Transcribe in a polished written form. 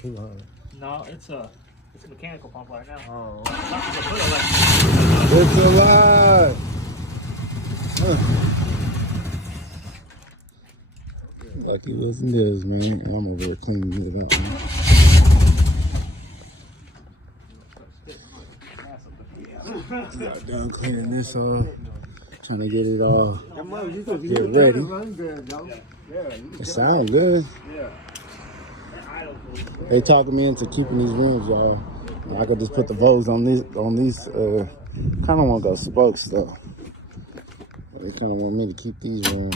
Too hard. No, it's a mechanical pump right now. Oh. It's alive. Lucky wasn't this, man. I'm over here cleaning it up, man. Got done cleaning this off. Trying to get it all get ready. It sounds good. They talking me into keeping these rims, y'all. I could just put the Vogues on these kind of want to go spokes though. They kind of want me to keep these rims.